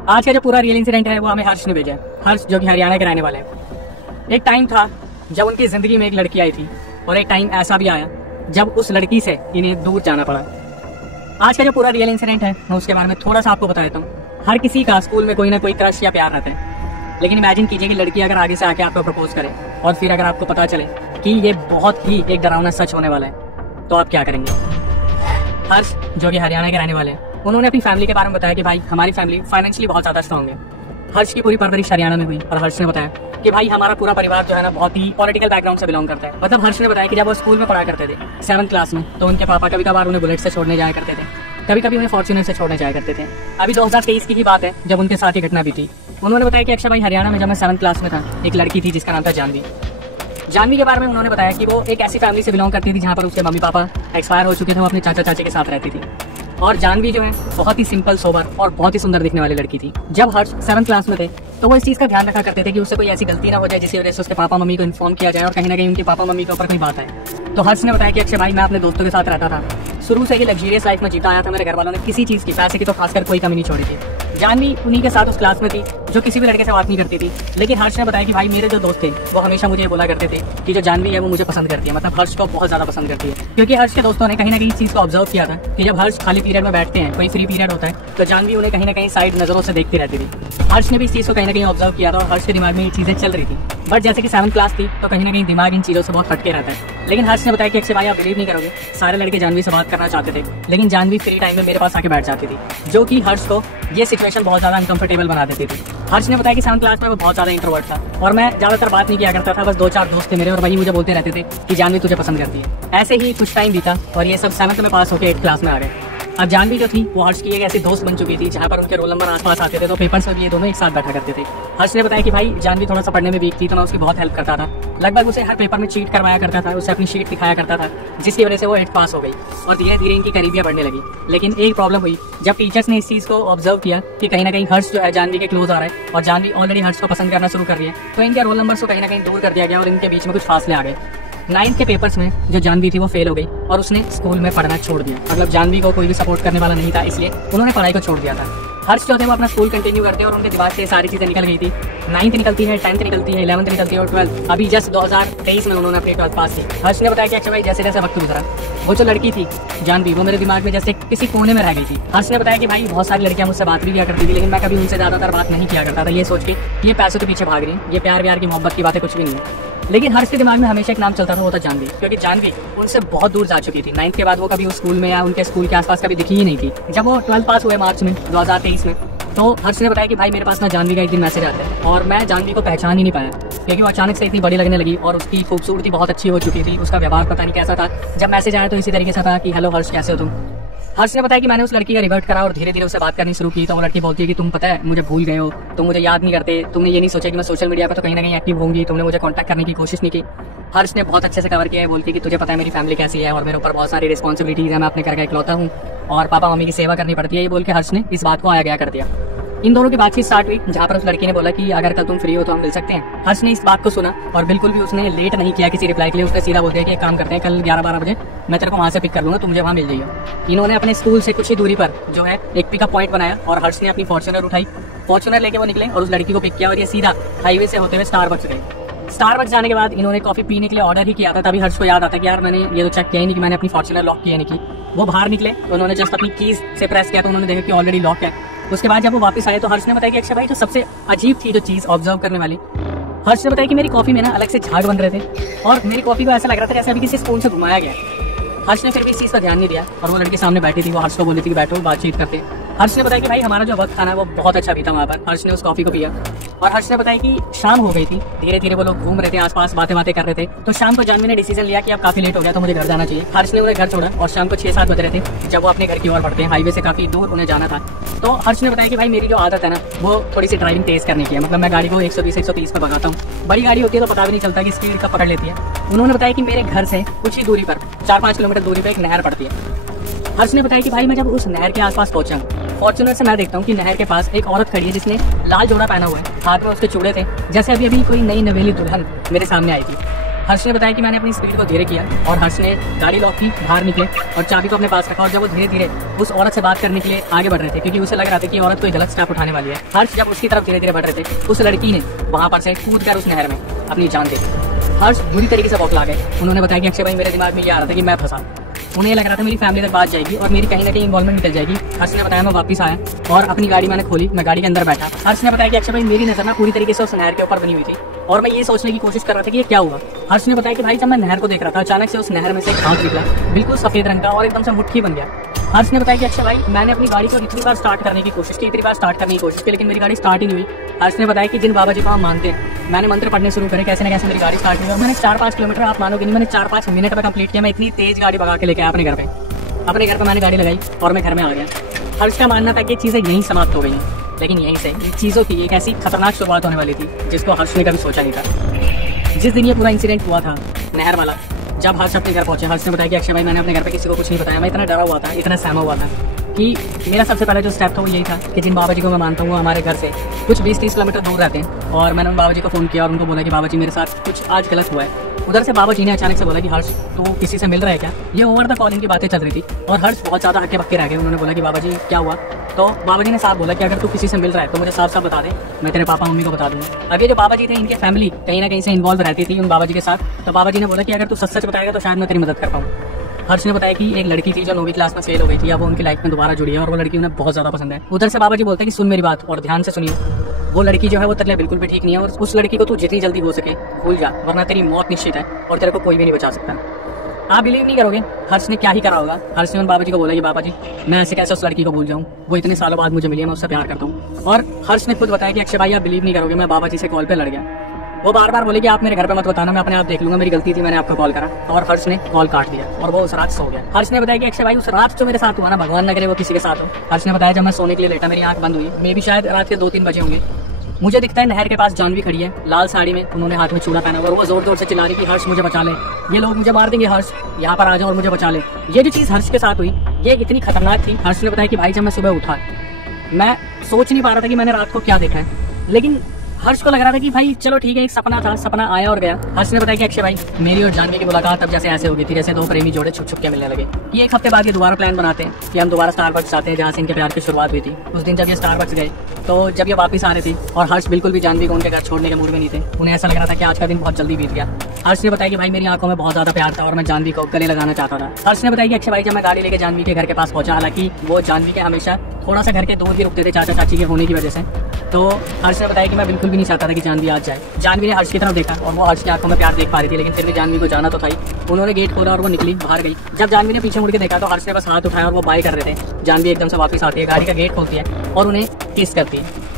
आज का जो पूरा रियल इंसिडेंट है वो हमें हर्ष ने भेजा है। हर्ष जो कि हरियाणा के रहने वाले हैं। एक टाइम था जब उनकी जिंदगी में एक लड़की आई थी और एक टाइम ऐसा भी आया जब उस लड़की से इन्हें दूर जाना पड़ा। आज का जो पूरा रियल इंसिडेंट है मैं उसके बारे में थोड़ा सा आपको बता देता हूँ। हर किसी का स्कूल में कोई ना कोई क्रश या प्यार रहता है, लेकिन इमेजिन कीजिए कि लड़की अगर आगे से आके आपको प्रपोज करे और फिर अगर आपको पता चले कि ये बहुत ही एक डरावना सच होने वाला है, तो आप क्या करेंगे। हर्ष जो कि हरियाणा के रहने वाले हैं, उन्होंने अपनी फैमिली के बारे में बताया कि भाई हमारी फैमिली फाइनेंशियली बहुत ज्यादा स्ट्रांग है। हर्ष की पूरी परवरिश हरियाणा में हुई और हर्ष ने बताया कि भाई हमारा पूरा परिवार जो है ना बहुत ही पॉलिटिकल बैकग्राउंड से बिलोंग करता है। मतलब हर्ष ने बताया कि जब वो स्कूल में पढ़ा करते थे 7th क्लास में, तो उनके पापा कभी कभार उन्हें बुलेट से छोड़ने जाया करते थे, कभी कभी उन्हें फॉर्च्यूनर से छोड़ने जाया करते थे। अभी 2023 की ही बात है जब उनके साथ ये घटना भी थी। उन्होंने बताया कि अक्षय भाई हरियाणा में जब मैं 7th क्लास में था, एक लड़की थी जिसका नाम था जानवी। जानवी के बारे में उन्होंने बताया कि वो एक ऐसी फैमिली से बिलोंग करती थी जहाँ पर उसके मम्मी पापा एक्सपायर हो चुके थे, वो अपने चाचा चाची के साथ रहती थी। और जानवी जो है बहुत ही सिंपल, सोबर और बहुत ही सुंदर दिखने वाली लड़की थी। जब हर्ष 7th क्लास में थे तो वो इस चीज़ का ध्यान रखा करते थे कि उससे कोई ऐसी गलती ना हो जाए जिसकी वजह से उसके पापा मम्मी को इन्फॉर्म किया जाए और कहीं ना कहीं उनके पापा मम्मी के ऊपर कोई बात आए। तो हर्ष ने बताया कि अक्षय भाई मैं अपने दोस्तों के साथ रहता था, शुरू से ही लग्जरियस लाइफ में जीता आया था। मेरे घर वालों ने किसी चीज़ की, पैसे की तो खासकर कोई कमी नहीं छोड़ी थी। जानवी उन्हीं के साथ उस क्लास में थी जो किसी भी लड़के से बात नहीं करती थी। लेकिन हर्ष ने बताया कि भाई मेरे जो दोस्त थे वो हमेशा मुझे बोला करते थे कि जो जानवी है वो मुझे पसंद करती है, मतलब हर्ष को बहुत ज़्यादा पसंद करती है। क्योंकि हर्ष के दोस्तों ने कहीं ना कहीं इस चीज़ को ऑब्जर्व किया था कि जब हर्ष खाली पीरियड में बैठते हैं, कोई फ्री पीरियड होता है, तो जानवी उन्हें कहीं ना कहीं साइड नज़रों से देखती रहती थी। हर्ष ने भी इस चीज़ को कहीं ना कहीं ऑब्जर्व किया था और हर्ष के दिमाग में ये चीज़ें चल रही थी। बट जैसे कि 7th क्लास थी तो कहीं ना कहीं दिमाग इन चीज़ों से बहुत हटके रहता है। लेकिन हर्ष ने बताया कि अक्षय भाई आप बिलीव नहीं करोगे, सारे लड़के जानवी से बात करना चाहते थे, लेकिन जानवी फ्री टाइम में मेरे पास आके बैठ जाती थी, जो कि हर्ष को ये सिचुएशन बहुत ज़्यादा अनकंफर्टेबल बना देती थी। हर्ष ने बताया कि 7th क्लास में वो बहुत ज़्यादा इंट्रोवर्ट था और मैं ज़्यादातर बात नहीं किया करता था, बस 2-4 दोस्त थे मेरे और वही मुझे बोलते रहते थे कि जानवी तुझे पसंद करती है। ऐसे ही कुछ टाइम बीता और ये सब 7th में पास होकर 8th क्लास में आ गए। अब जानवी जो थी वो हर्ष की एक ऐसी दोस्त बन चुकी थी जहाँ पर उनके रोल नंबर आसपास आते थे, तो पेपर्स में भी ये दोनों एक साथ बैठा करते थे। हर्ष ने बताया कि भाई जानवी थोड़ा सा पढ़ने में वीक थी, तो मैं उसकी बहुत हेल्प करता था, लगभग उसे हर पेपर में चीट करवाया करता था, उसे अपनी शीट दिखाया करता था, जिसकी वजह से वो 8th पास हो गई और धीरे धीरे इनकी करीबियाँ बढ़ने लगी। लेकिन एक प्रॉब्लम हुई जब टीचर्स ने इस चीज़ को ऑब्जर्व किया कि कहीं ना कहीं हर्ष जो है जानवी के क्लोज आ रहा है और जानवी ऑलरेडी हर्ष को पसंद करना शुरू कर रही है, तो इनके रोल नंबर को कहीं ना कहीं दूर कर दिया गया और इनके बीच में कुछ फासले आ गए। 9th के पेपर्स में जो जानवी थी वो फेल हो गई और उसने स्कूल में पढ़ना छोड़ दिया। मतलब जानवी को कोई भी सपोर्ट करने वाला नहीं था, इसलिए उन्होंने पढ़ाई को छोड़ दिया था। हर्ष जो थे वो अपना स्कूल कंटिन्यू करते हैं और उनके दिमाग से सारी चीज़ें निकल गई थी। 9th निकलती है, 10th निकलती है, 11th निकलती है और 12th। अभी जस्ट 2023 में उन्होंने अपनी 12th पास की। हर्ष ने बताया कि अक्षय भाई जैसे जैसे वक्त गुजरा, वो जो लड़की थी जानवी वो मेरे दिमाग में जैसे किसी कोने में रह गई थी। हर्ष ने बताया कि भाई बहुत सारी लड़कियां मुझसे बात भी किया करती थी, लेकिन मैं कभी उनसे ज़्यादातर बात नहीं किया करता था, ये सोच के ये पैसों के पीछे भाग रही है, ये प्यार व्यार की मोहब्बत की बातें कुछ भी नहीं है। लेकिन हर्ष के दिमाग में हमेशा एक नाम चलता था, वो था जानवी, क्योंकि जानवी उनसे बहुत दूर जा चुकी थी। 9th के बाद वो कभी उस स्कूल में या उनके स्कूल के आसपास कभी दिखी ही नहीं थी। जब वो 12th पास हुए मार्च में 2023 में, तो हर्ष ने बताया कि भाई मेरे पास ना जानवी का एक दिन मैसेज आता है और मैं जानवी को पहचान ही नहीं पाया, क्योंकि वो अचानक से इतनी बड़ी लगने लगी और उसकी खूबसूरती बहुत अच्छी हो चुकी थी, उसका व्यवहार पता नहीं कैसा था। जब मैसेज आया तो इसी तरीके से था कि हेलो हर्ष कैसे हो तुम। हर्ष ने बताया कि मैंने उस लड़की का रिवर्ट करा और धीरे धीरे उससे बात करनी शुरू की, तो वो लड़की बोलती है कि तुम पता है मुझे भूल गए हो, तुम मुझे याद नहीं करते, तुमने ये नहीं सोचा कि मैं सोशल मीडिया पर तो कहीं ना कहीं एक्टिव होंगी, तुमने मुझे कांटेक्ट करने की कोशिश नहीं की। हर्ष ने बहुत अच्छे से कवर किया है, बोलती है कि तुझे पता है मेरी फैमिली कैसी है और मेरे ऊपर बहुत सारी रिस्पॉन्सिबिलिटीज है, मैं अपने घर का इकलौता हूँ और पापा मम्मी की सेवा करनी पड़ती है। ये बोल के हर्ष ने इस बात को आया गया कर दिया। इन दोनों की बातचीत स्टार्ट हुई जहाँ पर उस लड़की ने बोला कि अगर कल तुम फ्री हो तो हम मिल सकते हैं। हर्ष ने इस बात को सुना और बिल्कुल भी उसने लेट नहीं किया किसी रिप्लाई के लिए। उसने सीधा बोल दिया कि एक काम करते हैं, कल 11-12 बजे मैं तेरे को वहाँ से पिक कर लूंगा, तुम मुझे वहाँ मिल जाइए। इन्होंने अपने स्कूल से कुछ ही दूरी पर जो है एक पिकअप पॉइंट बनाया और हर्ष ने अपनी फॉर्च्यूनर उठाई, फॉर्च्यूनर लेके वो निकले और उस लड़की को पिक किया और ये सीधा हाईवे से होते हुए स्टारबक्स गए। स्टारबक्स जाने के बाद इन्होंने कॉफी पीने के लिए ऑर्डर ही किया था। तभी हर्ष को याद आता कि यार मैंने ये तो चेक किया ही नहीं कि मैंने अपनी फॉर्च्यूनर लॉक किया नहीं की। वो बाहर निकले तो उन्होंने जस्ट अपनी कीज से प्रेस किया तो उन्होंने देखा कि ऑलरेडी लॉक है। उसके बाद जब वो वापस आए तो हर्ष ने बताया कि अक्षय भाई जो सबसे अजीब थी जो चीज़ ऑब्जर्व करने वाली, हर्ष ने बताया कि मेरी कॉफी में ना अलग से झाग बन रहे थे और मेरी कॉफी को ऐसा लग रहा था जैसे अभी किसी स्पून से घुमाया गया। हर्ष ने फिर भी इस चीज़ का ध्यान नहीं दिया और वो लड़की सामने बैठी थी, वो हर्ष को बोली थी कि बैठो बातचीत करते। हर्ष ने बताया कि भाई हमारा जो वक्त था ना वो बहुत अच्छा बीता वहाँ पर। हर्ष ने उस कॉफी को पिया और हर्ष ने बताया कि शाम हो गई थी, धीरे धीरे वो लोग घूम रहे थे आसपास, बातें कर रहे थे। तो शाम को जानवी ने डिसीजन लिया कि अब काफी लेट हो गया तो मुझे घर जाना चाहिए। हर्ष ने उन्हें घर छोड़ा और शाम को 6-7 बज रहे थे जब वो अपने घर की ओर बढ़ते हैं। हाईवे से काफी दूर उन्हें जाना था। तो हर्ष ने बताया कि भाई मेरी जो आदत है ना वो थोड़ी सी ड्राइविंग तेज करने की है, मतलब मैं गाड़ी को 120-130 पर भगाता हूँ। बड़ी गाड़ी होती है तो पता भी नहीं चलता कि स्पीड कब पकड़ लेती है। उन्होंने बताया कि मेरे घर से कुछ ही दूरी पर 4-5 किलोमीटर दूरी पर एक नहर पड़ती है। हर्ष ने बताया कि भाई मैं जब उस नहर के आसपास पहुंचा, फॉर्च्यूनर से मैं देखता हूँ कि नहर के पास एक औरत खड़ी है जिसने लाल जोड़ा पहना हुआ है, हाथ में उसके चूड़े थे, जैसे अभी कोई नई नवेली दुल्हन मेरे सामने आई थी। हर्ष ने बताया कि मैंने अपनी स्पीड को धीरे किया और हर्ष ने गाड़ी लॉक की, बाहर निकले और चाबी को अपने पास रखा और जब वो धीरे धीरे उस औरत से बात करने के लिए आगे बढ़ रहे थे, क्योंकि उसे लग रहा था कि औरत कोई गलत स्टेप उठाने वाली है। हर्ष जब उसकी तरफ धीरे धीरे बढ़ रहे थे, उस लड़की ने वहां पर से कूद कर उस नहर में अपनी जान दे दी। हर्ष बुरी तरीके से बौखला गए। उन्होंने बताया कि अक्षय भाई मेरे दिमाग में ये आ रहा था कि मैं फंसा, उन्हें लग रहा था मेरी फैमिली तक बात जाएगी और मेरी कहीं ना कहीं इन्वॉल्वमेंट निकल जाएगी। हर्ष ने बताया मैं वापस आया और अपनी गाड़ी मैंने खोली, मैं गाड़ी के अंदर बैठा। हर्ष ने बताया कि अक्षय भाई मेरी नजर ना पूरी तरीके से उस नहर के ऊपर बनी हुई थी और मैं ये सोचने की कोशिश कर रहा था कि ये क्या हुआ। हर्ष ने बताया कि भाई जब मैं नहर को देख रहा था, अचानक से उस नहर में से एक हाथ निकला, बिल्कुल सफेद रंग का और एकदम से मुट्ठी बन गया। हर्ष ने बताया कि अक्षय भाई मैंने अपनी गाड़ी को इतनी बार स्टार्ट करने की कोशिश की, लेकिन मेरी गाड़ी स्टार्ट ही नहीं हुई। हर्ष ने बताया कि जिन बाबा जी को हम मानते हैं, मैंने मंत्र पढ़ने शुरू करे, कैसे न कैसे मेरी गाड़ी स्टार्ट हुई और मैंने 4-5 किलोमीटर, आप मानोगे नहीं, मैंने 4-5 मिनट में कंप्लीट किया। मैं इतनी तेज गाड़ी भगा के लेके आया अपने घर पे मैंने गाड़ी लगाई और मैं घर में आ गया। हर्ष का मानना था कि चीजें यहीं समाप्त हो गई हैं, लेकिन यहीं से इन चीजों की एक ऐसी खतरनाक शुरुआत होने वाली थी जिसको हर्ष ने कभी सोचा नहीं था। जिस दिन ये पूरा इंसिडेंट हुआ था नहर वाला, जब हर्ष अपने घर पहुंचे, हर्ष ने बताया कि अक्षय भाई मैंने अपने घर पे किसी को कुछ नहीं बताया। मैं इतना डरा हुआ था, इतना सहमा हुआ था कि मेरा सबसे पहले जो स्टेप था वो यही था कि जिन बाबा जी को मैं मानता हूँ वो हमारे घर से कुछ 20-30 किलोमीटर दूर रहते हैं। और मैंने उन बाबा जी को फ़ोन किया और उनको बोला कि बाबा जी मेरे साथ कुछ आज गलत हुआ है। उधर से बाबा जी ने अचानक से बोला कि हर्ष तो किसी से मिल रहा है क्या? ये ओवर द कॉल इनकी बातें चल रही थी और हर्ष बहुत ज़्यादा हक्के बक्के रह गए। उन्होंने बोला कि बाबा जी क्या हुआ? तो बाबा जी ने साफ बोला कि अगर तू किसी से मिल रहा है तो मुझे साफ साफ बता दे, मैं तेरे पापा मम्मी को बता दूंगा। अब ये जो बाबा जी थे, इनके फैमिली कहीं ना कहीं से इन्वॉल्व रहती थी उन बाबा जी के साथ। तो बाबा जी ने बोला कि अगर तू सच सच बताएगा तो शायद मैं तेरी मदद कर पाऊँ। हर्ष ने बताया कि एक लड़की थी जो 9वीं क्लास में फेल हो गई थी, अब वो उनकी लाइफ में दोबारा जुड़ी है और वो लड़की उन्हें बहुत ज्यादा पसंद है। उधर से बाबा जी बोलते हैं कि सुन मेरी बात और ध्यान से सुनिए, वो लड़की जो है वो तेरे लिए बिल्कुल भी ठीक नहीं है और उस लड़की को तू जितनी जल्दी हो सके भूल जा, वरना तेरी मौत निश्चित है और तेरे को कोई भी नहीं बचा सकता। आप बिलीव नहीं करोगे हर्ष ने क्या ही करा होगा। हर्ष ने उन बाबा जी को बोला कि बाबा जी मैं ऐसे कैसे उस लड़की को भूल जाऊँ, वो इतने सालों बाद मुझे मिली है, मैं उससे प्यार करता हूँ। और हर्ष ने खुद बताया कि अक्षय भाई आप बिलीव नहीं करोगे, मैं बाबा जी से कॉल पे लड़ गया। वो बार बार बोले कि आप मेरे घर पे मत बताना, मैं अपने आप देख लूंगा, मेरी गलती थी, मैंने आपको कॉल करा। और हर्ष ने कॉल काट दिया और वो उस रात सो गया। हर्ष ने बताया कि अक्षय भाई उस रात जो मेरे साथ हुआ ना, भगवान न करे वो किसी के साथ हो। हर्ष ने बताया जब मैं सोने के लिए लेटा, मेरी आंख बंद हुई, मे भी शायद रात के 2-3 बजे होंगे, मुझे दिखता है नहर के पास जानवी खड़ी है, लाल साड़ी में, उन्होंने हाथ में चूड़ा पहना और वो जोर जोर से चिल्ला रही कि हर्ष मुझे बचा ले, ये लोग मुझे मार देंगे, हर्ष यहाँ पर आ जाओ और मुझे बचा ले। ये जो चीज़ हर्ष के साथ हुई ये इतनी खतरनाक थी। हर्ष ने बताया कि भाई जब मैं सुबह उठा, मैं सोच नहीं पा रहा था कि मैंने रात को क्या देखा है, लेकिन हर्ष को लग रहा था कि भाई चलो ठीक है, एक सपना था, सपना आया और गया। हर्ष ने बताया कि अक्षय भाई मेरी और जानवी की मुलाकात अब जैसे ऐसे हो गई थी जैसे दो प्रेमी जोड़े छुप छुप के मिलने लगे। ये एक हफ्ते बाद ये दोबारा प्लान बनाते हैं कि हम दोबारा स्टारबक्स जाते हैं जहाँ से इनके प्यार की शुरुआत हुई थी। उस दिन जब ये स्टारबक्स गए तो जब ये वापस आ रहे थे और हर्ष बिल्कुल भी जानवी को उनके घर छोड़ने के मूड में नहीं थे, उन्हें ऐसा लग रहा था कि आज का दिन बहुत जल्दी बीत गया। हर्ष ने बताया कि भाई मेरी आंखों में बहुत ज्यादा प्यार था और मैं जानवी को गले लगाना चाहता था। हर्ष ने बताया कि अक्षय भाई जब मैं गाड़ी लेके जानवी के घर के पास पहुंचा, हालांकि वो जानवी के हमेशा थोड़ा सा घर के दूर ही रुकते थे चाचा चाची के होने की वजह से, तो हर्ष ने बताया कि मैं बिल्कुल भी नहीं चाहता था कि जानवी आज जाए। जानवी ने हर्ष की तरफ देखा और वो हर्ष की आंखों में प्यार देख पा रही थी, लेकिन फिर भी जानवी को जाना तो था ही। उन्होंने गेट खोला और वो निकली, बाहर गई। जब जानवी ने पीछे मुड़ के देखा तो हर्ष ने बस हाथ उठाया और वो बाय कर रहे थे। जानवी एकदम से वापस आती है, गाड़ी का गेट खोलती है और उन्हें किस करती है।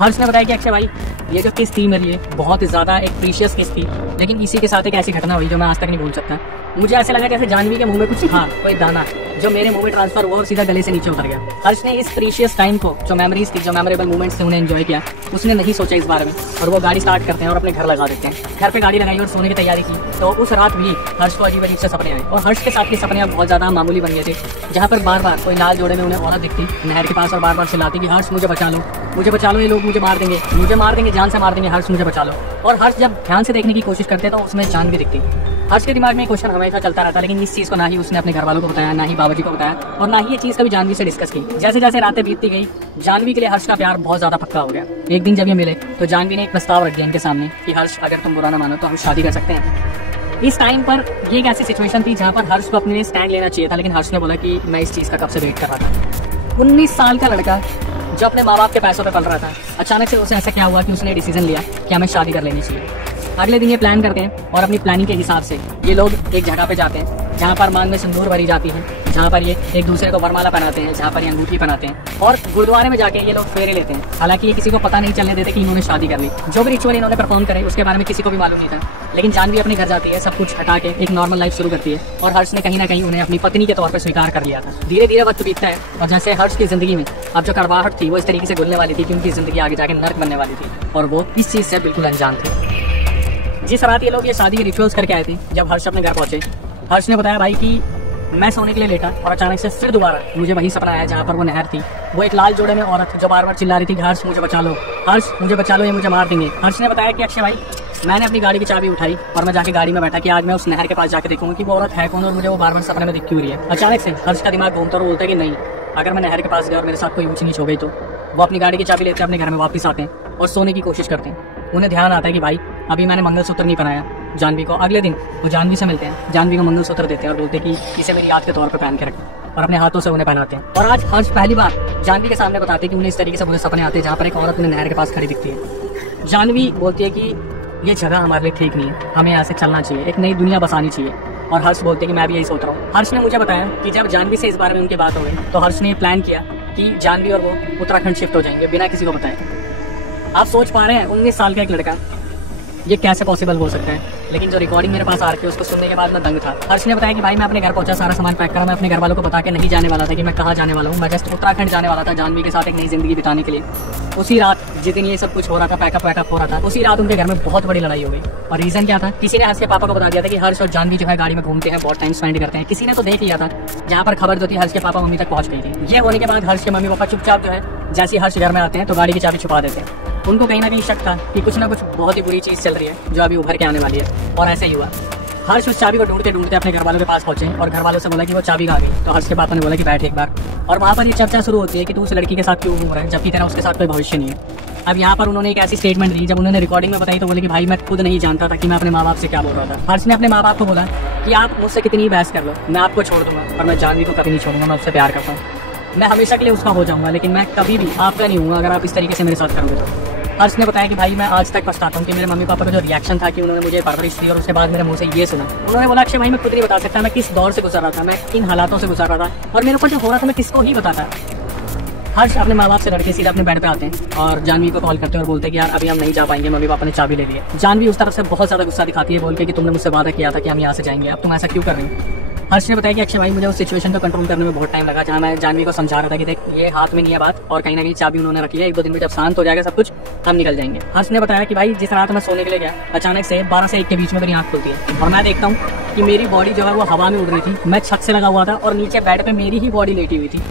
हर्ष ने बताया कि अक्षय भाई ये जो किस थी मेरे लिए बहुत ही ज्यादा एक प्रीशियस किस थी, लेकिन इसी के साथ एक ऐसी घटना हुई जो मैं आज तक नहीं भूल सकता। मुझे ऐसा लगा जैसे जानवी के मुंह में कुछ कोई दाना जो मेरे मुंह में ट्रांसफर हुआ और सीधा गले से नीचे उतर गया। हर्ष ने इस प्रीशियस टाइम को, जो मेमोरीज थी, जो मेमोरेबल मोमेंट्स थे, उन्हें एंजॉय किया। उसने नहीं सोचा इस बारे में और वो गाड़ी स्टार्ट करते हैं और अपने घर लगा देते हैं। घर पे गाड़ी लगाई और सोने की तैयारी की तो उस रात भी हर्ष को अजीब अजीब से सपने आए और हर्ष के साथ के सपने अब बहुत ज्यादा मामूली बन गए थे, जहाँ पर बार बार कोई लाल जोड़े में उन्हें औरत दिखती नहर के पास और बार बार चिल्लाती कि हर्ष मुझे बचा लो, मुझे बचा लो, ये लोग मुझे मार देंगे, जान से मार देंगे, हर्ष मुझे बचा लो। और हर्ष जब ध्यान से देखने की कोशिश करते तो उसमें जान भी दिखती। हर्ष के दिमाग में क्वेश्चन हमेशा चलता रहता, लेकिन इस चीज़ को ना ही उसने अपने घर वालों को बताया, ना ही बाबा जी को बताया और ना ही ये चीज़ कभी जानवी से डिस्कस की। जैसे जैसे रातें बीतती गई, जानवी के लिए हर्ष का प्यार बहुत ज्यादा पक्का हो गया। एक दिन जब ये मिले तो जानवी ने एक प्रस्ताव रख दिया इनके सामने कि हर्ष अगर तुम बुरा ना मानो तो हम शादी कर सकते हैं। इस टाइम पर ये एक ऐसी सिचुएशन थी जहाँ पर हर्ष को अपने लिए स्टैंड लेना चाहिए था, लेकिन हर्ष ने बोला कि मैं इस चीज़ का कब से वेट कर रहा था। 19 साल का लड़का जो अपने माँ बाप के पैसों पे पल रहा था, अचानक से उसे ऐसा क्या हुआ कि उसने डिसीजन लिया कि हमें शादी कर लेनी चाहिए। अगले दिन ये प्लान करते हैं और अपनी प्लानिंग के हिसाब से ये लोग एक जगह पे जाते हैं जहाँ पर मांग में सिंदूर भरी जाती है, जहाँ पर ये एक दूसरे को वरमाला पहनाते हैं, जहाँ पर ये अंगूठी पहनाते हैं और गुरुद्वारे में जाके ये लोग फेरे लेते हैं। हालांकि ये किसी को पता नहीं चलने देते कि इन्होंने शादी कर ली। जो भी रिचुअल इन्होंने परफॉर्म करे उसके बारे में किसी को भी मालूम नहीं था, लेकिन जानवी अपने घर जाती है, सब कुछ हटा के एक नॉर्मल लाइफ शुरू करती है और हर्ष ने कहीं ना कहीं उन्हें अपनी पत्नी के तौर पर स्वीकार कर लिया था। धीरे धीरे वक्त बीतता है और जैसे हर्ष की जिंदगी में अब जो कड़वाहट थी वो इस तरीके से घुलने वाली थी कि उनकी जिंदगी आगे जाके नर्क बनने वाली थी और वो इस चीज से बिल्कुल अनजान थे। जिस रात ये लोग ये शादी के रिचुअल्स करके आए थे, जब हर्ष अपने घर पहुंचे, हर्ष ने बताया भाई कि मैं सोने के लिए लेटा और अचानक से फिर दोबारा मुझे वही सपना आया जहाँ पर वो नहर थी, वो एक लाल जोड़े में औरत जो बार बार चिल्ला रही थी कि हर्ष मुझे बचा लो, हर्ष मुझे बचा लो, ये मुझे मार देंगे। हर्ष ने बताया कि अक्षय भाई मैंने अपनी गाड़ी की चाबी उठाई और मैं जाके गाड़ी में बैठा कि आज मैं उस नहर के पास जाके देखूंगा कि वो औरत है कौन और मुझे वो बार बार सपने में दिख क्यों रही है। अचानक से हर्ष का दिमाग घूमता और बोलता है कि नहीं, अगर मैं नहर के पास गया और मेरे साथ कोई ऊंच नीच हो गई तो। वो अपनी गाड़ी की चाबी लेते अपने घर में वापस आते हैं और सोने की कोशिश करते हैं। उन्हें ध्यान आता है कि भाई अभी मैंने मंगलसूत्र नहीं पहनाया जानवी को। अगले दिन वो जानवी से मिलते हैं, जानवी को मंगलसूत्र देते हैं और बोलते हैं कि इसे मेरी याद के तौर पर पहन के रखें और अपने हाथों से उन्हें पहनाते हैं। और आज हर्ष पहली बार जानवी के सामने बताते हैं कि उन्हें इस तरीके से बुरे सपने आते हैं जहाँ पर एक औरत उन्हें नहर के पास खड़ी दिखती है। जानवी बोलती है कि ये जगह हमारे लिए ठीक नहीं है, हमें यहाँ से चलना चाहिए, एक नई दुनिया बसानी चाहिए। और हर्ष बोलते हैं कि मैं भी यही सोच रहा हूँ। हर्ष ने मुझे बताया कि जब जानवी से इस बारे में उनकी बात हो गई तो हर्ष ने प्लान किया कि जानवी और वो उत्तराखंड शिफ्ट हो जाएंगे बिना किसी को बताए। आप सोच पा रहे हैं 19 साल का एक लड़का, ये कैसे पॉसिबल हो सकता है। लेकिन जो रिकॉर्डिंग मेरे पास आ रही है उसको सुनने के बाद मैं दंग था। हर्ष ने बताया कि भाई मैं अपने घर पहुंचा, सारा सामान पैक करा, मैं अपने घर वालों को बता के नहीं जाने वाला था कि मैं कहाँ जाने वाला हूँ। मैं जस्ट उत्तराखंड जाने वाला था जानवी के साथ एक नई जिंदगी बिताने के लिए। उसी रात जिस दिन ये सब कुछ हो रहा था, पैकअप हो रहा था, उसी रात उनके घर में बहुत बड़ी लड़ाई हो गई। और रीजन क्या था, किसी ने हर्ष के पापा को बता दिया था कि हर्ष और जानवी जो है गाड़ी में घूमते हैं, बहुत टाइम स्पेंड करते हैं। किसी ने तो देख लिया था, जहाँ पर खबर जो थी हर्ष के पापा मम्मी तक पहुंच गई थी। ये होने के बाद हर्ष के मम्मी पापा चुपचाप जो है जैसे हर्ष घर में आते हैं तो गाड़ी की चाबी छुपा देते हैं। उनको कहीं ना कहीं शक था कि कुछ ना कुछ बहुत ही बुरी चीज चल रही है जो अभी उभर के आने वाली है। और ऐसे ही हुआ। हर्ष उस चाबी को ढूंढते ढूंढते अपने घर वालों के पास पहुंचे और घर वालों से बोला कि वो चाबी कहाँ गई। तो हर्ष के पापा ने बोला कि बैठ एक बार। और वहाँ पर ये चर्चा शुरू होती है कि तू उस लड़की के साथ क्यों घूम रहा है जबकि तेरा उसके साथ कोई भविष्य नहीं है। अब यहाँ पर उन्होंने एक ऐसी स्टेटमेंट दी, जब उन्होंने रिकॉर्डिंग में बताई तो बोले कि भाई मैं खुद नहीं जानता था कि मैं अपने माँ बाप से क्या बोल रहा था। हर्ष ने अपने माँ बाप को बोला कि आप मुझसे कितनी बहस कर लो, मैं आपको छोड़ दूंगा और मैं जानवी को कभी नहीं छोड़ूंगा, मैं उससे प्यार करता हूँ, मैं हमेशा के लिए उसका हो जाऊंगा, लेकिन मैं कभी भी आपका नहीं हूँ अगर आप इस तरीके से मेरे साथ करोगे तो। हर्ष ने बताया कि भाई मैं आज तक पछताता हूँ कि मेरे मम्मी पापा का जो रिएक्शन था कि उन्होंने मुझे परवरिश दी और उसके बाद मेरे मुंह से ये सुना। उन्होंने बोला अक्षय भाई मैं खुद नहीं बता सकता मैं किस दौर से गुजर रहा था, मैं किन हालातों से गुजर रहा था और मेरे ऊपर जो हो रहा था मैं किसको ही बताता। हर्ष अपने माँ बाप से लड़के सीधा अपने बेड पे आते हैं और जानवी को कॉल करते हैं और बोलते हैं कि यार अभी हम नहीं जा पाएंगे, मम्मी पापा ने चाबी ले ली है। जानवी उस तरफ से बहुत ज्यादा गुस्सा दिखाती है, बोल के कि तुमने मुझसे वादा किया था कि हम यहाँ से जाएंगे, अब तुम ऐसा क्यों कर रही हो। हर्ष ने बताया कि अक्षय भाई मुझे उस सिचुएशन को कंट्रोल करने में बहुत टाइम लगा, जहाँ मैं जानवी को समझा रहा था कि देख ये हाथ में नहीं है बात और कहीं ना कहीं चाबी उन्होंने रखी है, 1-2 दिन में जब शांत हो जाएगा सब कुछ हम निकल जाएंगे। हर्ष ने बताया कि भाई जिस रात मैं सोने के लिए गया अचानक से 12 से 1 के बीच में मेरी आंख खुलती है और मैं देखता हूँ कि मेरी बॉडी जो है वो हवा में उड़ रही थी। मैं छत से लगा हुआ था और नीचे बेड पे मेरी ही बॉडी लेटी हुई थी।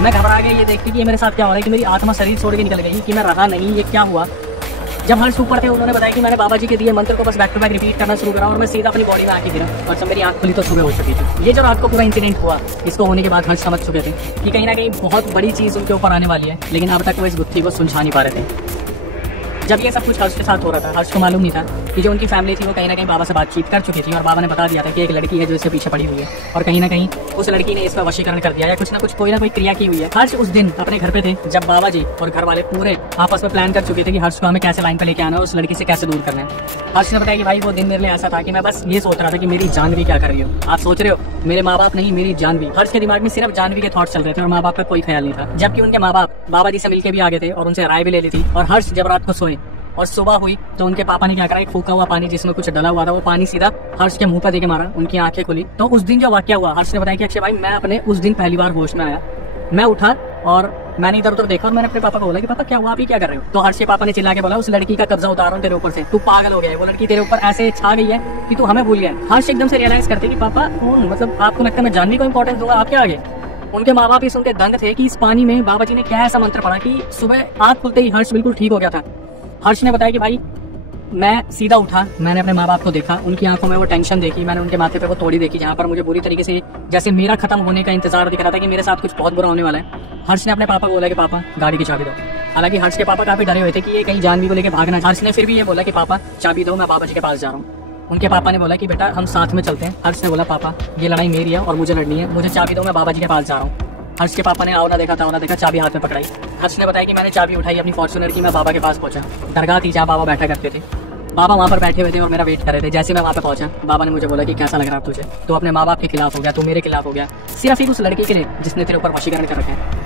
मैं घबरा गया ये देख के कि ये मेरे साथ क्या हो रहा है, कि मेरी आत्मा शरीर छोड़ के निकल गई, कि मैं रहा नहीं, ये क्या हुआ। जब हर्ष ऊपर थे उन्होंने बताया कि मैंने बाबा जी के दिए मंत्र को बस बैक टू बैक रिपीट करना शुरू करा और मैं सीधा अपनी बॉडी में आके गिरा और जब मेरी आंख खुली तो सुबह हो चुकी थी। ये जो रात को पूरा इंसिडेंट हुआ, इसको होने के बाद हर्ष समझ चुके थे कि कहीं ना कहीं बहुत बड़ी चीज़ उनके ऊपर आने वाली है, लेकिन अब तक वो इस गुत्थी को सुलझा नहीं पा रहे थे। जब ये सब कुछ हर्ष के साथ हो रहा था, हर्ष को मालूम नहीं था कि जो उनकी फैमिली थी वो कहीं ना कहीं बाबा से बातचीत कर चुकी थी और बाबा ने बता दिया था कि एक लड़की है जो इससे पीछे पड़ी हुई है और कहीं ना कहीं उस लड़की ने इसका वशीकरण कर दिया या कुछ ना कुछ कोई ना कोई क्रिया की हुई है। हर्ष उस दिन अपने घर पे थे जब बाबा जी और घर वाले पूरे आपस में प्लान कर चुके थे कि हर्ष को हमें कैसे लाइन पे लेके आना है, उस लड़की से कैसे दूर करना है। हर्ष ने बताया कि भाई वो दिन मेरे लिए ऐसा था कि मैं बस ये सोच रहा था कि मेरी जानवी क्या कर रही हो। आप सोच रहे हो मेरे माँ बाप नहीं, मेरी जानवी। हर्ष के दिमाग में सिर्फ जानवी के थॉट चल रहे थे और माँ बाप का कोई ख्याल नहीं था, जबकि उनके माँ बाप बाबा जी से मिलकर भी आ गए थे और उनसे राय भी ले ली थी। और हर्ष जब रात को सोए और सुबह हुई तो उनके पापा ने क्या करा, एक फूका हुआ पानी जिसमें कुछ डला हुआ था वो पानी सीधा हर्ष के मुंह पर देके मारा, उनकी आंखें खुली। तो उस दिन जो वाकया हुआ, हर्ष ने बताया कि अक्षय भाई मैं अपने उस दिन पहली बार होश में आया, मैं उठा और मैंने इधर उधर देखा और मैंने अपने पापा को बोला कि पापा क्या हुआ, आप ये क्या कर रहे हो। तो हर्ष के पापा ने चिल्ला के बोला उस लड़की का कब्जा उतार रहा हूं तेरे ऊपर से, तू पागल हो गया है, वो लड़की तेरे ऊपर ऐसे छा गई है कि तू हमें भूल गया। हर्ष एकदम से रियलाइज करते कि पापा मतलब आपको लगता है मैं जानवी को इंपॉर्टेंस दूंगा, आप क्या आगे। उनके माँ बाप इस उनके दंग थे कि इस पानी में बाबा जी ने क्या ऐसा मंत्र पढ़ा कि सुबह आंख खुलते ही हर्ष बिल्कुल ठीक हो गया था। हर्ष ने बताया कि भाई मैं सीधा उठा, मैंने अपने माँ बाप को देखा, उनकी आंखों में वो टेंशन देखी, मैंने उनके माथे पे वो तोड़ी देखी जहाँ पर मुझे बुरी तरीके से जैसे मेरा खत्म होने का इंतजार दिख रहा था कि मेरे साथ कुछ बहुत बुरा होने वाला है। हर्ष ने अपने पापा को बोला कि पापा गाड़ी की चाबी दो। हालांकि हर्ष के पापा काफी डरे हुए थे कि ये कहीं जानवी को लेकर भागना। हर्ष ने फिर भी ये बोला कि पापा चाबी दो, मैं बाबा जी के पास जा रहा हूँ। उनके पापा ने बोला कि बेटा हम साथ में चलते हैं। हर्ष ने बोला पापा ये लड़ाई मेरी है और मुझे लड़नी है, मुझे चाबी दो, मैं बाबा जी के पास जा रहा हूँ। हर्ष के पापा ने आवना देखा तावना देखा, चाबी हाथ में पकड़ाई। हर्ष ने बताया कि मैंने चाबी उठाई अपनी फॉर्च्यूनर की, मैं बाबा के पास पहुंचा। दरगाह थी जहाँ बाबा बैठा करते थे, बाबा वहाँ पर बैठे हुए थे और मेरा वेट कर रहे थे। जैसे मैं वहाँ पे पहुंचा बाबा ने मुझे बोला कि कैसा लग रहा है तुझे, तो अपने माँ बाप के खिलाफ हो गया, तू मेरे खिलाफ हो गया, सिर्फ एक उस लड़की के लिए जिसने तेरे ऊपर वशीकरण कर रखा है।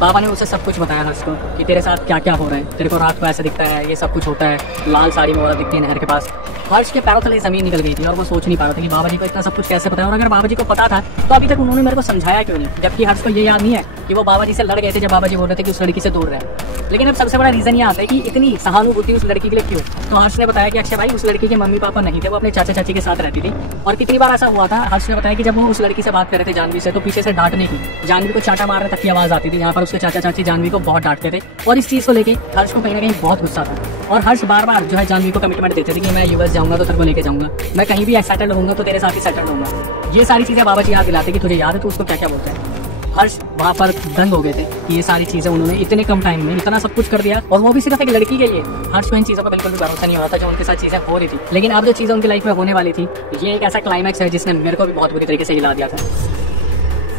बाबा ने उसे सब कुछ बताया हर्ष को कि तेरे साथ क्या क्या हो रहा है, तेरे को रात को ऐसे दिखता है, ये सब कुछ होता है, लाल साड़ी में औरत दिखती है नहर के पास। हर्ष के पैरों तले जमीन निकल गई थी और वो सोच नहीं पा रहा था कि बाबा जी को इतना सब कुछ कैसे पता है, और अगर बाबा जी को पता था तो अभी तक उन्होंने मेरे को समझाया क्यों नहीं, जबकि हर्ष को ये याद नहीं है कि वो बाबा जी से लड़ गए थे जब बाबा जी बोल रहे थे कि उस लड़की से दूर रहे। लेकिन अब सबसे बड़ा रीजन ये आता है कि इतनी सहानुभूति उस लड़की के लिए क्यों। तो हर्ष ने बताया कि अक्षय भाई उस लड़की के मम्मी पापा नहीं थे, वो अपने चाचा चाची के साथ रहती थी। और कितनी बार ऐसा हुआ था, हर्ष ने बताया कि जब वो उस लड़की से बात कर रहे थे जानवी से, तो पीछे से डांटने की, जानवी को चाटा मारने तक की आवाज आती थी जहाँ पर उसके चाचा चाची जानवी को बहुत डांटते थे और इस चीज़ को लेके हर्ष को कहीं ना कहीं बहुत गुस्सा था। और हर्ष बार बार जो है जानवी को कमिटमेंट देते थे कि मैं यूएस जाऊंगा तो तेरे को लेके जाऊंगा, मैं कहीं भी सेटल होऊंगा तो तेरे साथ ही सेटल होऊंगा। ये सारी चीज़ें बाबा जी याद दिलाते कि तुझे याद है तो उसको क्या क्या बोलते हैं। हर्ष वहाँ पर दंग हो गए थे कि ये सारी चीज़ें उन्होंने इतने कम टाइम में इतना सब कुछ कर दिया, और वो भी सिर्फ एक लड़की के लिए। हर्ष को इन चीज़ों का बिल्कुल भी भरोसा नहीं हो रहा था जो उनके साथ चीज़ें हो रही थी। लेकिन अब जो चीज़ें उनकी लाइफ में होने वाली थी, ये एक ऐसा क्लाइमैक्स है जिसने मेरे को भी बहुत बुरी तरीके से हिला दिया था।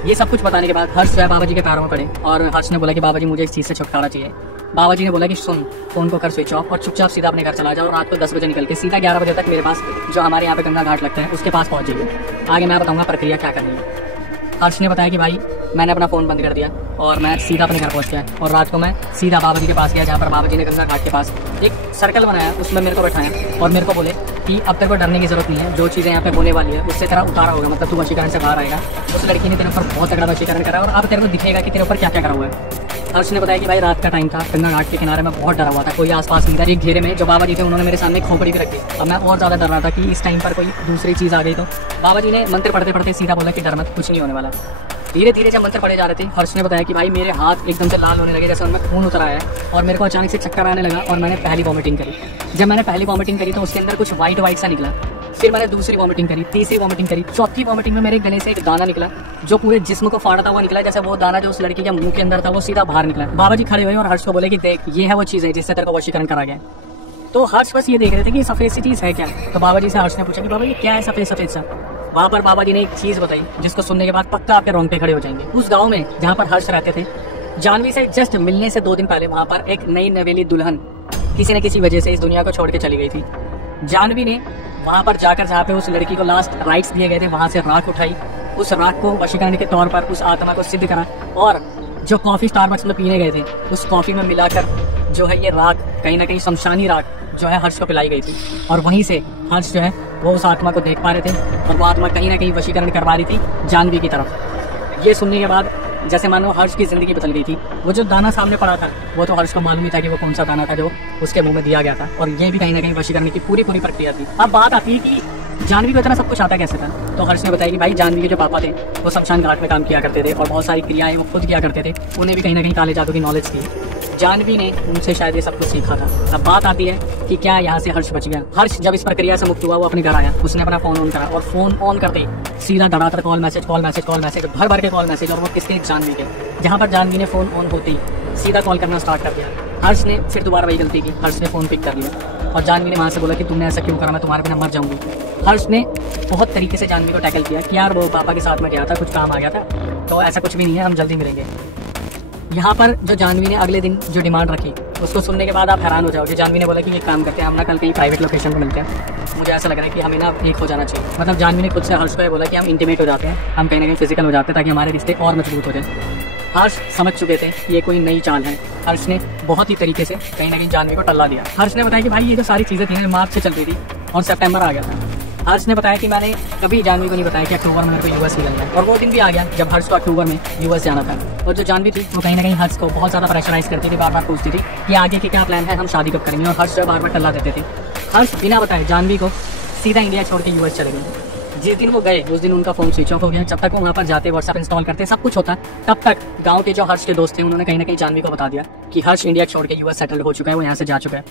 ये सब कुछ बताने के बाद हर्ष जो है बाबा जी के पैरों में पड़े और हर्ष ने बोला कि बाबा जी मुझे इस चीज़ से छुटकारा चाहिए। बाबा जी ने बोला कि सुन, फोन को कर स्विच ऑफ और चुपचाप सीधा अपने घर चला जाओ और रात को 10 बजे निकल के सीधा 11 बजे तक मेरे पास जो हमारे यहाँ पे गंगा घाट लगता है उसके पास पहुंच जाइए। आगे मैं बताऊंगा प्रक्रिया क्या करनी है। हर्ष ने बताया कि भाई मैंने अपना फ़ोन बंद कर दिया और मैं सीधा अपने घर पहुंच गया और रात को मैं सीधा बाबा जी के पास गया जहाँ पर बाबा जी ने गंगा घाट के पास एक सर्कल बनाया, उसमें मेरे को बैठाया और मेरे को बोले कि अब तेरे को डरने की जरूरत नहीं है, जो चीज़ें यहाँ पे होने वाली है उससे तेरा उतारा होगा, मतलब तू वशीकरण से बाहर आएगा। उस लड़की ने तेरे ऊपर बहुत तगड़ा वशीकरण करा और अब तेरे को दिखेगा कि तेरे ऊपर क्या क्या करा हुआ है। हर्ष ने बताया कि भाई रात का टाइम था, गंगा घाट के किनारे में बहुत डरा हुआ था, कोई आसपास नहीं था। एक घेरे में जो बाबा जी थे उन्होंने मेरे सामने खोपड़ी भी रखी। अब मैं और ज़्यादा डर रहा था कि इस टाइम पर कोई दूसरी चीज़ आ गई तो। बाबा जी ने मंत्र पढ़ते पढ़ते सीधा बोला कि डर मत, कुछ नहीं होने वाला। धीरे धीरे जब मंत्र पढ़े जा रहे थे, हर्ष ने बताया कि भाई मेरे हाथ एकदम से लाल होने लगे जैसे उनमें खून उतर आया और मेरे को अचानक से चक्कर आने लगा और मैंने पहली वॉमिटिंग करी। जब मैंने पहली वॉमिटिंग करी तो उसके अंदर कुछ वाइट सा निकला। फिर मैंने दूसरी वॉमिटिंग करी, तीसरी वॉमिटिंग करी, चौथी वॉमिटिंग में मेरे गले से एक दाना निकला जो पूरे जिस्म को फाड़ता हुआ निकला, जैसे वो दाना जो उस लड़की के मुंह के अंदर था वो सीधा बाहर निकला। बाबा जी खड़े हुए और हर्ष को बोले कि देख ये है वो चीज़ है जिससे तेरे को वशीकरण करा गया। तो हर्ष बस ये देख रहे थे कि सफेद सी चीज़ है क्या। तो बाबा जी से हर्ष ने पूछा कि बाबा ये क्या है सफेद सफेद सा। वहाँ पर बाबा जी ने एक चीज़ बताई जिसको सुनने के बाद पक्का आपके रोंगटे खड़े हो जाएंगे। उस गाँव में जहाँ पर हर्ष रहते थे, जानवी से जस्ट मिलने से 2 दिन पहले वहाँ पर एक नई नवेली दुल्हन किसी न किसी वजह से इस दुनिया को छोड़ के चली गई थी। जानवी ने वहाँ पर जाकर जहाँ पे उस लड़की को लास्ट राइट्स दिए गए थे वहाँ से राख उठाई, उस राख को वशीकरण के तौर पर उस आत्मा को सिद्ध करा और जो कॉफ़ी स्टारबक्स में पीने गए थे उस कॉफ़ी में मिलाकर जो है ये राख कहीं ना कहीं शमशानी राख जो है हर्ष को पिलाई गई थी। और वहीं से हर्ष जो है वो उस आत्मा को देख पा रहे थे और वो आत्मा कहीं ना कहीं वशीकरण करवा रही थी जानवी की तरफ। ये सुनने के बाद जैसे मानो हर्ष की जिंदगी बदल गई थी। वो जो दाना सामने पड़ा था वो तो हर्ष को मालूम ही था कि वो कौन सा दाना था जो उसके मुंह में दिया गया था, और ये भी कहीं ना कहीं वशीकरण की पूरी प्रक्रिया थी। अब बात आती है कि जानवी को इतना सब कुछ आता कैसे था। तो हर्ष ने बताया कि भाई जानवी के जो पापा थे वो शमशान घाट में काम किया करते थे और बहुत सारी क्रियाएं वो खुद किया करते थे, उन्हें भी कहीं ना कहीं काले जादू की नॉलेज थी। जानवी ने उनसे शायद ये सब कुछ सीखा था। अब बात आती है कि क्या यहाँ से हर्ष बच गया। हर्ष जब इस प्रक्रिया से मुक्त हुआ वो अपने घर आया, उसने अपना फोन ऑन करा और फोन ऑन करते सीधा धड़ाधड़ कॉल मैसेज भर भर के कॉल मैसेज, और वो किसके जानवी के। जहाँ पर जानवी ने फोन ऑन होते ही सीधा कॉल करना स्टार्ट कर दिया। हर्ष ने फिर दोबारा वही गलती की, हर्ष ने फोन पिक कर लिया और जानवी ने वहाँ से बोला कि तुमने ऐसा क्यों करा, मैं तुम्हारे बिना मर जाऊंगी। हर्ष ने बहुत तरीके से जानवी को टैकल किया कि यार वो पापा के साथ में गया था, कुछ काम आ गया था, तो ऐसा कुछ भी नहीं है, हम जल्दी मिलेंगे। यहाँ पर जो जानवी ने अगले दिन जो डिमांड रखी उसको सुनने के बाद आप हैरान हो जाओगे। जानवी ने बोला कि ये काम करते हैं, हम ना कल कहीं प्राइवेट लोकेशन पर मिलते हैं, मुझे ऐसा लग रहा है कि हमें ना एक हो जाना चाहिए। मतलब जानवी ने खुद से हर्ष को बोला कि हम इंटीमेट हो जाते हैं, हम कहीं ना कहीं फिजिकल हो जाते हैं ताकि हमारे रिश्ते और मजबूत हो जाए। हर्ष समझ चुके थे ये कोई नई चाल है। हर्ष ने बहुत ही तरीके से कहीं ना कहीं जानवी को टल्ला दिया। हर्ष ने बताया कि भाई ये जो सारी चीज़ें थी मार्च से चल रही थी और सितंबर आ गया था। हर्ष ने बताया कि मैंने कभी जानवी को नहीं बताया कि अक्टूबर में मेरे को यूएस निकलना है, और वो दिन भी आ गया जब हर्ष को अक्टूबर में यूएस जाना था। और जो जानवी थी वो कहीं ना कहीं हर्ष को बहुत ज़्यादा प्रेशराइज करती थी, बार बार पूछती थी कि आगे के क्या प्लान है, हम शादी कब करेंगे, और हर्ष जो बार बार टल्ला देते थे। हर्ष बिना बताए जानवी को सीधा इंडिया छोड़ के यूएस चले गए। जिस दिन वो गए उस दिन उनका फोन स्विच ऑफ हो गया। जब तक वो वहाँ पर जाते, व्हाट्सएप इंस्टॉल करते, सब कुछ होता, तब तक गांव के जो हर्ष के दोस्त थे उन्होंने कहीं ना कहीं जानवी को बता दिया कि हर्ष इंडिया छोड़ के यूएस सेटल हो चुका है, वो यहाँ से जा चुका है।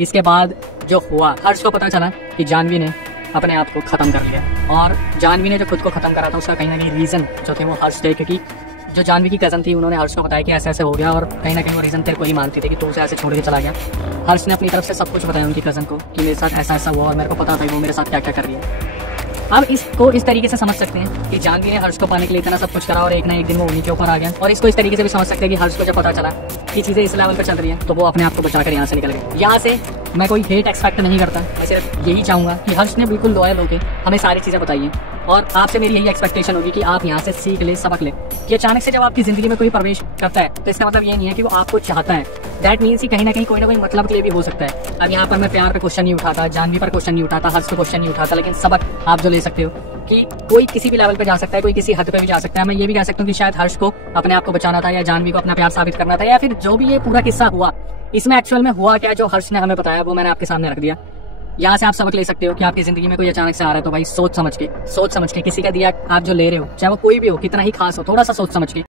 इसके बाद जो हुआ, हर्ष को पता चला कि जानवी ने अपने आप को खत्म कर लिया, और जानवी ने जो खुद को खत्म करा था उसका कहीं ना कहीं रीजन जो थे वो हर्ष थे, क्योंकि जो जानवी की कजन थी उन्होंने हर्ष को बताया कि ऐसे ऐसे हो गया, और कहीं ना कहीं वो रीजन तेरे को ही मानती थी कि तू उसे ऐसे छोड़ के चला गया। हर्ष ने अपनी तरफ से सब कुछ बताया उनकी कजन को कि मेरे साथ ऐसा ऐसा हुआ और मेरे को पता था वो मेरे साथ क्या क्या कर रही है। अब इसको इस तरीके से समझ सकते हैं कि जानवी ने हर्ष को पाने के लिए इतना सब कुछ करा और एक ना एक दिन वो उन्हीं के ऊपर आ गया। और इसको इस तरीके से भी समझ सकते हैं कि हर्ष को जब पता चला कि चीज़ें इस लेवल पर चल रही है तो वो अपने आप को बचाकर यहाँ से निकल गए। यहाँ से मैं कोई हेट एक्सपेक्ट नहीं करता, मैं सिर्फ यही चाहूँगा कि हर्ष ने बिल्कुल लॉयल होकर हमें सारी चीज़ें बताई हैं, और आपसे मेरी यही एक्सपेक्टेशन होगी कि आप यहाँ से सीख ले, सबक ले कि अचानक से जब आपकी ज़िंदगी में कोई प्रवेश करता है तो इसका मतलब ये नहीं है कि वो आपको चाहता है। दैट मीन्स कि कहीं ना कहीं कोई ना कोई मतलब के लिए भी हो सकता है। अब यहाँ पर मैं प्यार पे क्वेश्चन नहीं उठाता, जानवी पर क्वेश्चन नहीं उठाता, हर्ष पे क्वेश्चन नहीं उठाता, लेकिन सबक आप जो ले सकते हो कि कोई किसी भी लेवल पे जा सकता है, कोई किसी हद पे भी जा सकता है। मैं ये भी कह सकता हूँ कि शायद हर्ष को अपने आप को बचाना था, या जानवी को अपना प्यार साबित करना था, या फिर जो भी ये पूरा किस्सा हुआ इसमें एक्चुअल में हुआ क्या जो हर्ष ने हमें बताया वो मैंने आपके सामने रख दिया। यहाँ से आप सबक ले सकते हो कि आपकी जिंदगी में कोई अचानक से आ रहा है तो भाई सोच समझ के किसी का दिया आप जो ले रहे हो, चाहे वो कोई भी हो, कितना ही खास हो, थोड़ा सा सोच समझ के